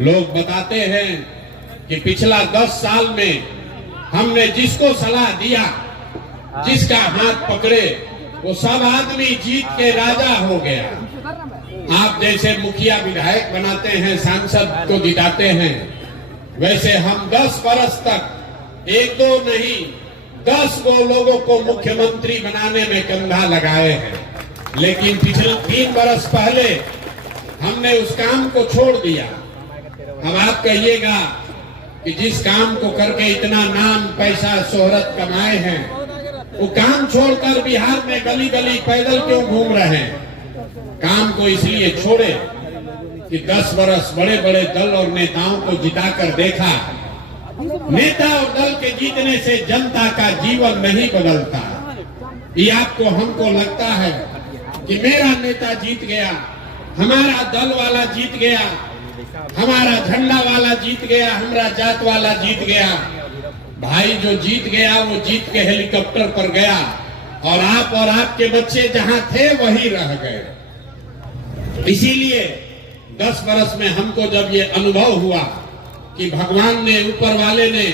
लोग बताते हैं कि पिछला 10 साल में हमने जिसको सलाह दिया, जिसका हाथ पकड़े, वो सब आदमी जीत के राजा हो गया। आप जैसे मुखिया विधायक बनाते हैं, सांसद को जिताते हैं, वैसे हम 10 बरस तक 1-2 नहीं 10 गो लोगों को मुख्यमंत्री बनाने में कंधा लगाए हैं। लेकिन पिछले 3 बरस पहले हमने उस काम को छोड़ दिया। अब आप कहिएगा कि जिस काम को करके इतना नाम पैसा शोहरत कमाए हैं, वो काम छोड़कर बिहार में गली गली पैदल क्यों घूम रहे हैं? काम को इसलिए छोड़े कि 10 बरस बड़े बड़े दल और नेताओं को जिताकर देखा, नेता और दल के जीतने से जनता का जीवन नहीं बदलता। ये आपको हमको लगता है कि मेरा नेता जीत गया, हमारा दल वाला जीत गया, हमारा झंडा वाला जीत गया, हमारा जात वाला जीत गया। भाई जो जीत गया वो जीत के हेलीकॉप्टर पर गया और आप और आपके बच्चे जहां थे वहीं रह गए। इसीलिए 10 बरस में हमको जब ये अनुभव हुआ कि भगवान ने, ऊपर वाले ने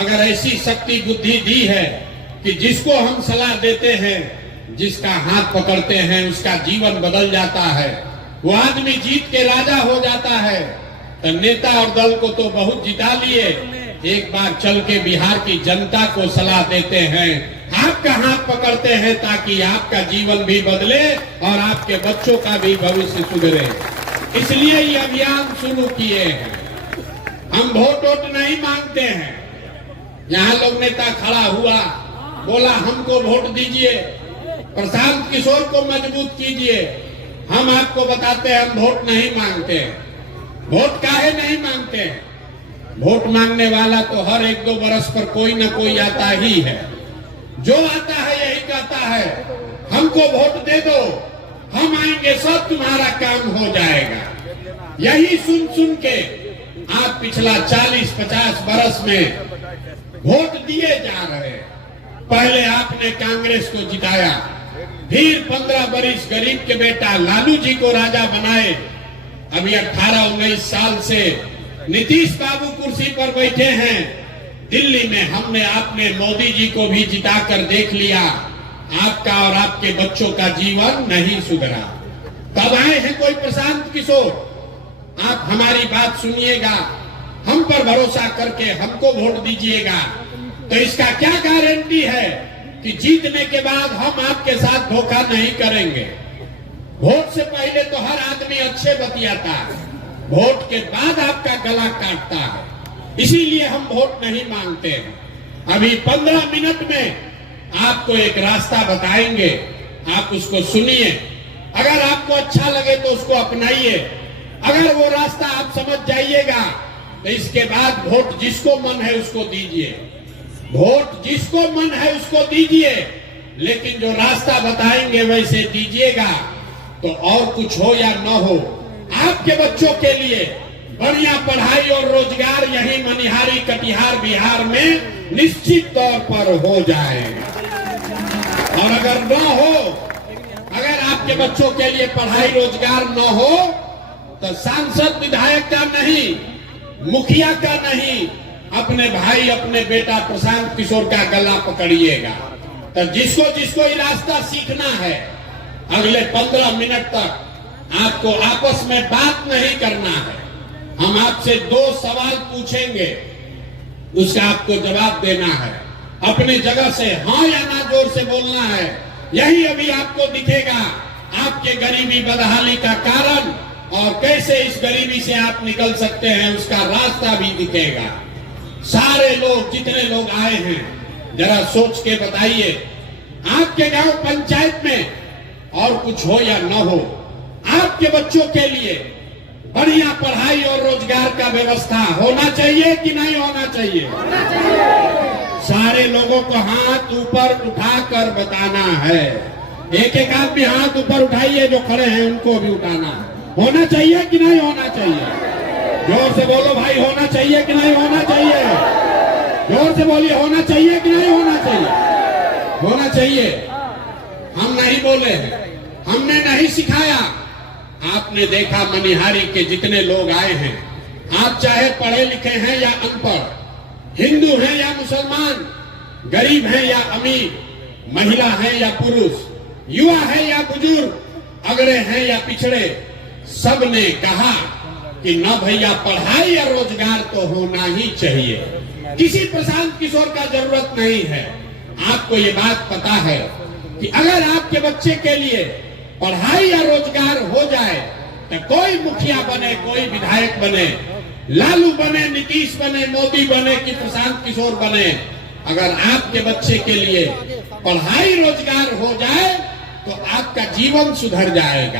अगर ऐसी शक्ति बुद्धि दी है कि जिसको हम सलाह देते हैं, जिसका हाथ पकड़ते हैं, उसका जीवन बदल जाता है, वो आदमी जीत के राजा हो जाता है। तो नेता और दल को तो बहुत जिता लिए, एक बार चल के बिहार की जनता को सलाह देते हैं, आपका हाथ पकड़ते हैं ताकि आपका जीवन भी बदले और आपके बच्चों का भी भविष्य सुधरे। इसलिए ये अभियान शुरू किए हैं। हम वोट नहीं मांगते हैं। यहाँ लोग नेता खड़ा हुआ, बोला हमको वोट दीजिए, प्रशांत किशोर को मजबूत कीजिए। हम आपको बताते हैं हम वोट नहीं मांगते। वोट काहे नहीं मांगते? वोट मांगने वाला तो हर 1-2 बरस पर कोई न कोई आता ही है। जो आता है यही कहता है हमको वोट दे दो, हम आएंगे, सब तुम्हारा काम हो जाएगा। यही सुन सुन के आप पिछला 40-50 बरस में वोट दिए जा रहे हैं। पहले आपने कांग्रेस को जिताया, फिर 15 बरस गरीब के बेटा लालू जी को राजा बनाए। अभी 18-19 साल से नीतीश बाबू कुर्सी पर बैठे हैं। दिल्ली में हमने आपने मोदी जी को भी जिताकर देख लिया, आपका और आपके बच्चों का जीवन नहीं सुधरा। तब आए हैं कोई प्रशांत किशोर, आप हमारी बात सुनिएगा, हम पर भरोसा करके हमको वोट दीजिएगा। तो इसका क्या गारंटी है कि जीतने के बाद हम आपके साथ धोखा नहीं करेंगे? वोट से पहले तो हर आदमी अच्छे बतियाता है, वोट के बाद आपका गला काटता है। इसीलिए हम वोट नहीं मांगते हैं। अभी 15 मिनट में आपको एक रास्ता बताएंगे, आप उसको सुनिए। अगर आपको अच्छा लगे तो उसको अपनाइए। अगर वो रास्ता आप समझ जाइएगा तो इसके बाद वोट जिसको मन है उसको दीजिए, वोट जिसको मन है उसको दीजिए, लेकिन जो रास्ता बताएंगे वैसे दीजिएगा। तो और कुछ हो या न हो, आपके बच्चों के लिए बढ़िया पढ़ाई और रोजगार यही मनिहारी कटिहार बिहार में निश्चित तौर पर हो जाएगा। और अगर न हो, अगर आपके बच्चों के लिए पढ़ाई रोजगार न हो, तो सांसद विधायक का नहीं, मुखिया का नहीं, अपने भाई अपने बेटा प्रशांत किशोर का गला पकड़िएगा। तो जिसको जिसको ये रास्ता सीखना है, अगले 15 मिनट तक आपको आपस में बात नहीं करना है। हम आपसे 2 सवाल पूछेंगे, उसका आपको जवाब देना है। अपनी जगह से हाँ या ना जोर से बोलना है। यही अभी आपको दिखेगा आपके गरीबी बदहाली का कारण, और कैसे इस गरीबी से आप निकल सकते हैं उसका रास्ता भी दिखेगा। सारे लोग, जितने लोग आए हैं, जरा सोच के बताइए, आपके गांव पंचायत में और कुछ हो या न हो, आपके बच्चों के लिए बढ़िया पढ़ाई और रोजगार का व्यवस्था होना चाहिए कि नहीं होना चाहिए? सारे लोगों को हाथ ऊपर उठाकर बताना है। एक एक आदमी हाथ ऊपर उठाइए, जो खड़े हैं उनको भी उठाना है। होना चाहिए कि नहीं होना चाहिए? जोर से बोलो भाई, होना चाहिए कि नहीं होना चाहिए? जोर से बोलिए, होना चाहिए कि नहीं होना चाहिए? होना चाहिए। हम नहीं बोले हैं, हमने नहीं सिखाया। आपने देखा मनिहारी के जितने लोग आए हैं, आप चाहे पढ़े लिखे हैं या अनपढ़, हिंदू हैं या मुसलमान, गरीब हैं या अमीर, महिला हैं या पुरुष, युवा है या बुजुर्ग, अगड़े हैं या पिछड़े, सब ने कहा कि न भैया पढ़ाई या रोजगार तो होना ही चाहिए। किसी प्रशांत किशोर का जरूरत नहीं है। आपको ये बात पता है कि अगर आपके बच्चे के लिए पढ़ाई या रोजगार हो जाए तो कोई मुखिया बने, कोई विधायक बने, लालू बने, नीतीश बने, मोदी बने कि प्रशांत किशोर बने, अगर आपके बच्चे के लिए पढ़ाई रोजगार हो जाए तो आपका जीवन सुधर जाएगा।